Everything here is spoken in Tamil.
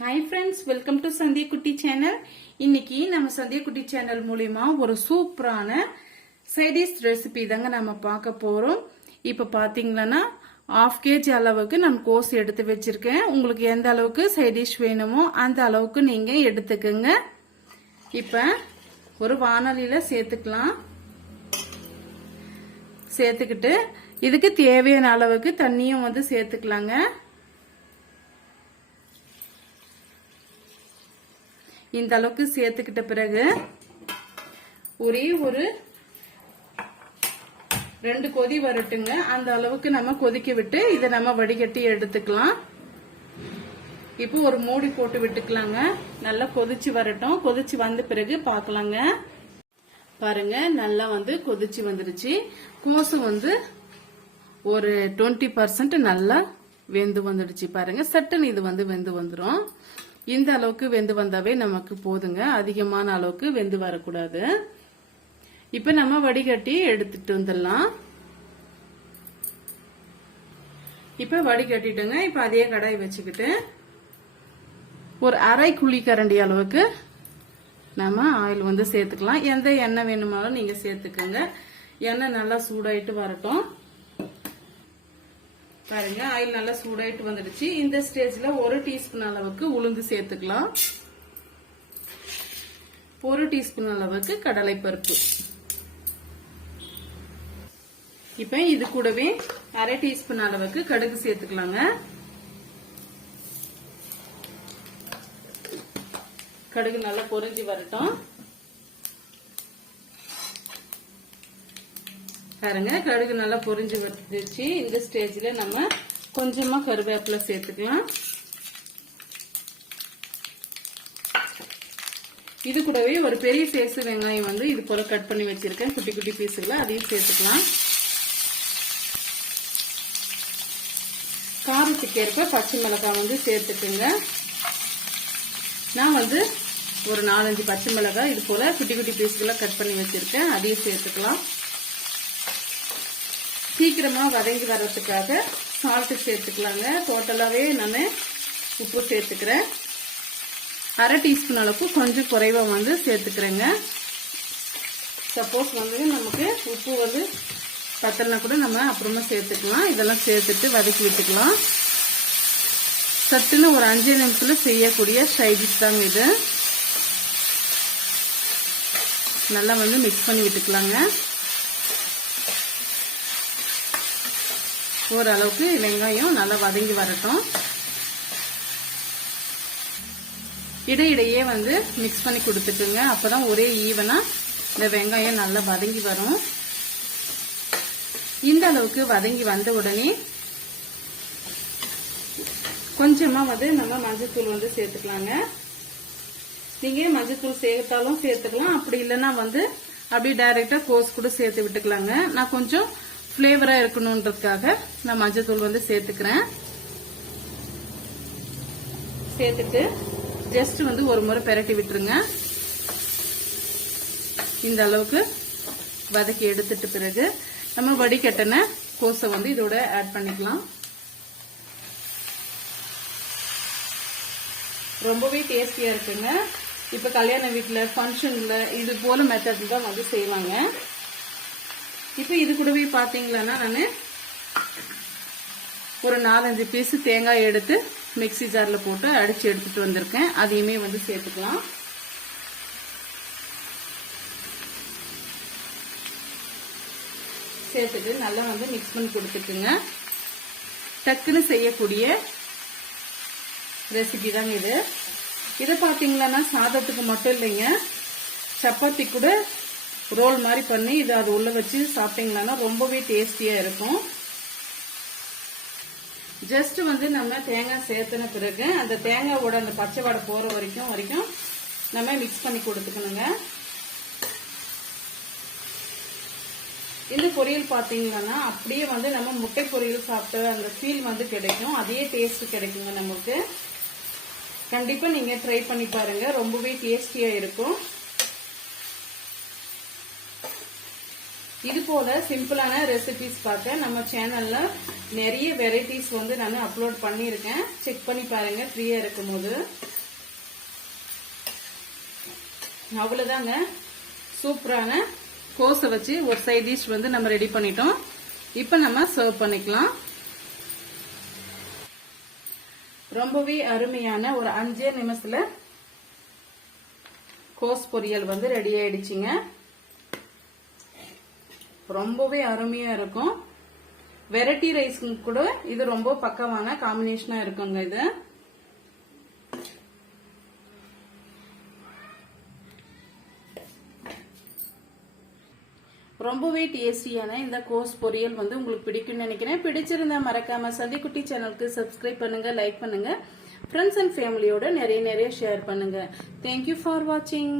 Hi friends welcome to Sandhya குட்டி சேனல் இன்னைக்கு நம்ம சந்திய குட்டி சேனல் மூலியமா ஒரு சூப்பரான சைடிஷ் ரெசிபி தாங்க நம்ம பார்க்க போறோம். இப்போ பாத்தீங்கன்னா ஆஃப் கேஜி அளவுக்கு நான் கோஸ் எடுத்து வச்சிருக்கேன். உங்களுக்கு எந்த அளவுக்கு சைடிஷ் வேணுமோ அந்த அளவுக்கு நீங்க எடுத்துக்கோங்க. இப்ப ஒரு வானொலியில சேர்த்துக்கலாம். சேர்த்துக்கிட்டு இதுக்கு தேவையான அளவுக்கு தண்ணியும் வந்து சேர்த்துக்கலாங்க. இந்த அளவுக்கு சேர்த்துக்கிட்ட பிறகு ஒரே ஒரு ரெண்டு கொதி வரட்டுங்க. அந்த அளவுக்கு நம்ம கொதிக்க விட்டு இதை நம்ம வடிகட்டி எடுத்துக்கலாம். இப்போ ஒரு மூடி போட்டு விட்டுக்கலாங்க. நல்லா கொதிச்சு வரட்டும். கொதிச்சு வந்த பிறகு பார்க்கலாங்க. பாருங்க நல்லா வந்து கொதிச்சு வந்துருச்சு. கோசம் வந்து ஒரு டுவெண்ட்டி பர்சன்ட் நல்லா வெந்து வந்துடுச்சு. பாருங்க சட்டன் இது வந்து வெந்து வந்துடும் இந்த அளவுக்கு வெந்து வந்தாவே நமக்கு போதுங்க. அதிகமான அளவுக்கு வெந்து வரக்கூடாது. இப்ப நம்ம வடிகட்டி எடுத்துட்டு வந்துடலாம். இப்ப வடிகட்டிட்டுங்க. இப்ப அதே கடாய் வச்சுக்கிட்டு ஒரு அரை குழி கரண்டி அளவுக்கு நம்ம ஆயில் வந்து சேர்த்துக்கலாம். எந்த எண்ணெய் வேணுமாலும் நீங்க சேர்த்துக்கோங்க. எண்ணெய் நல்லா சூடாயிட்டு வரட்டும். பாருங்க ஆயில் நல்லா சூடாயிட்டு வந்துடுச்சு. இந்த ஸ்டேஜ்ல ஒரு டீஸ்பூன் அளவுக்கு உளுந்து சேர்த்துக்கலாம். ஒரு டீஸ்பூன் அளவுக்கு கடலை பருப்பு இப்ப இது கூடவே அரை டீஸ்பூன் அளவுக்கு கடுகு சேர்த்துக்கலாங்க. கடுகு நல்லா பொறிஞ்சி வரட்டும். பாருங்க கடுகு நல்லா பொரிஞ்சு வந்துருச்சு. இந்த ஸ்டேஜில் நம்ம கொஞ்சமாக கருவேப்பிலை சேர்த்துக்கலாம். இது கூடவே ஒரு பெரிய சேசு வெங்காயம் வந்து இது போல கட் பண்ணி வச்சிருக்கேன். குட்டி குட்டி பீஸுகளை அதையும் சேர்த்துக்கலாம். காரத்துக்கு ஏற்ப பச்சை மிளகாய் வந்து சேர்த்துக்குங்க. நான் வந்து ஒரு நாலஞ்சு பச்சை மிளகாய் இது போல குட்டி குட்டி பீஸுகளை கட் பண்ணி வச்சிருக்கேன். அதையும் சேர்த்துக்கலாம். சீக்கிரமாக வதங்கி வர்றதுக்காக சால்ட்டு சேர்த்துக்கலாங்க. டோட்டலாகவே நான் உப்பு சேர்த்துக்கிறேன். அரை டீஸ்பூன் அளவுக்கு கொஞ்சம் குறைவாக வந்து சேர்த்துக்கிறேங்க. சப்போஸ் வந்து நமக்கு உப்பு வந்து பத்தலைனா கூட நம்ம அப்புறமா சேர்த்துக்கலாம். இதெல்லாம் சேர்த்துட்டு வதக்கி விட்டுக்கலாம். சத்துன்னு ஒரு அஞ்சு நிமிஷத்தில் செய்யக்கூடிய சைடிஷ் தாங்க இது. நல்லா வந்து மிக்ஸ் பண்ணி விட்டுக்கலாங்க. ஓரளவுக்கு வெங்காயம் நல்லா வதங்கி வரட்டும். இடையிடையே வந்து மிக்ஸ் பண்ணி கொடுத்துட்டுங்க அப்போதான் ஒரே ஈவனா இந்த வெங்காயம் நல்லா வதங்கி வரும். இந்த அளவுக்கு வதங்கி வந்த உடனே கொஞ்சமா வந்து நம்ம மஞ்சத்தூள் வந்து சேர்த்துக்கலாங்க. நீங்க மஞ்சத்தூள் சேர்த்தாலும் சேர்த்துக்கலாம். அப்படி இல்லைன்னா வந்து அப்படி டைரக்டா கோஸ் கூட சேர்த்து விட்டுக்கலாங்க. நான் கொஞ்சம் ஃப்ளேவரா இருக்கணுன்றதுக்காக நான் மஞ்சத்தூள் வந்து சேர்த்துக்கிறேன். சேர்த்துட்டு ஜஸ்ட் வந்து ஒரு முறை பெரட்டி விட்டுருங்க. இந்த அளவுக்கு வதக்கி எடுத்துட்டு பிறகு நம்ம வடிகட்டின கோஸை வந்து இதோட ஆட் பண்ணிக்கலாம். ரொம்பவே டேஸ்டியா இருக்குங்க. இப்ப கல்யாண வீட்டுல ஃபங்க்ஷனில் இது போல மெத்தட் தான் வந்து செய்வாங்க. இப்போ இது கூடவே பார்த்தீங்களன்னா நான் ஒரு நாலஞ்சு பீஸ் தேங்காய் எடுத்து மிக்சி ஜாரில் போட்டு அடித்து எடுத்துட்டு வந்திருக்கேன். அதையுமே வந்து சேர்த்துக்கலாம். சேர்த்துட்டு நல்லா வந்து மிக்ஸ் பண்ணி கொடுத்துக்குங்க. டக்குன்னு செய்யக்கூடிய ரெசிபி தாங்க இது. இதை பார்த்தீங்களன்னா சாதத்துக்கு மட்டும் இல்லைங்க. சப்பாத்தி கூட ரோல் மாதிரி பண்ணி இதை அது உள்ள வச்சு சாப்பிட்டீங்கன்னா ரொம்பவே டேஸ்டியா இருக்கும். ஜஸ்ட் வந்து நம்ம தேங்காய் சேர்த்துன பிறகு அந்த தேங்காயோட அந்த பச்சை வடை போற வரைக்கும் வரைக்கும் நம்ம மிக்ஸ் பண்ணி கொடுத்துக்கணுங்க. இந்த பொரியல் பார்த்தீங்கன்னா அப்படியே வந்து நம்ம முட்டை பொரியல் சாப்பிட்ட அந்த ஃபீல் வந்து கிடைக்கும். அதே டேஸ்ட் கிடைக்குங்க நமக்கு. கண்டிப்பா நீங்க ட்ரை பண்ணி பாருங்க. ரொம்பவே டேஸ்டியா இருக்கும். இது போல சிம்பிளான ரெசிபிஸ் பார்க்க நம்ம சேனல்ல நிறைய வெரைட்டிஸ் வந்து நான் அப்லோட் பண்ணியிருக்கேன். செக் பண்ணி பாருங்க ஃப்ரீயா இருக்கும் போது அவ்வளவுதாங்க. சூப்பரான கோஸை வச்சு ஒரு சைட் டிஷ் வந்து நம்ம ரெடி பண்ணிட்டோம். இப்போ நம்ம சர்வ் பண்ணிக்கலாம். ரொம்பவே அருமையான ஒரு அஞ்சே நிமிஷத்துல கோஸ் பொரியல் வந்து ரெடி ஆயிடுச்சுங்க. ரொம்பவே அருமையா இருக்கும். வெரைட்டி ரைஸ்க்கு கூட இது ரொம்ப பக்கமான காம்பினேஷனா இருக்குங்க இது. ரொம்பவே டேஸ்டியான இந்த கோஸ் பொரியல் வந்து உங்களுக்கு பிடிக்கும்னு நினைக்கிறேன். பிடிச்சிருந்தா மறக்காம சதிக்குட்டி சேனலுக்கு சப்ஸ்கிரைப் பண்ணுங்க லைக் பண்ணுங்க. ஃப்ரெண்ட்ஸ் அண்ட் ஃபேமிலியோட நிறைய நிறைய ஷேர் பண்ணுங்க. தேங்க்யூ ஃபார் வாட்சிங்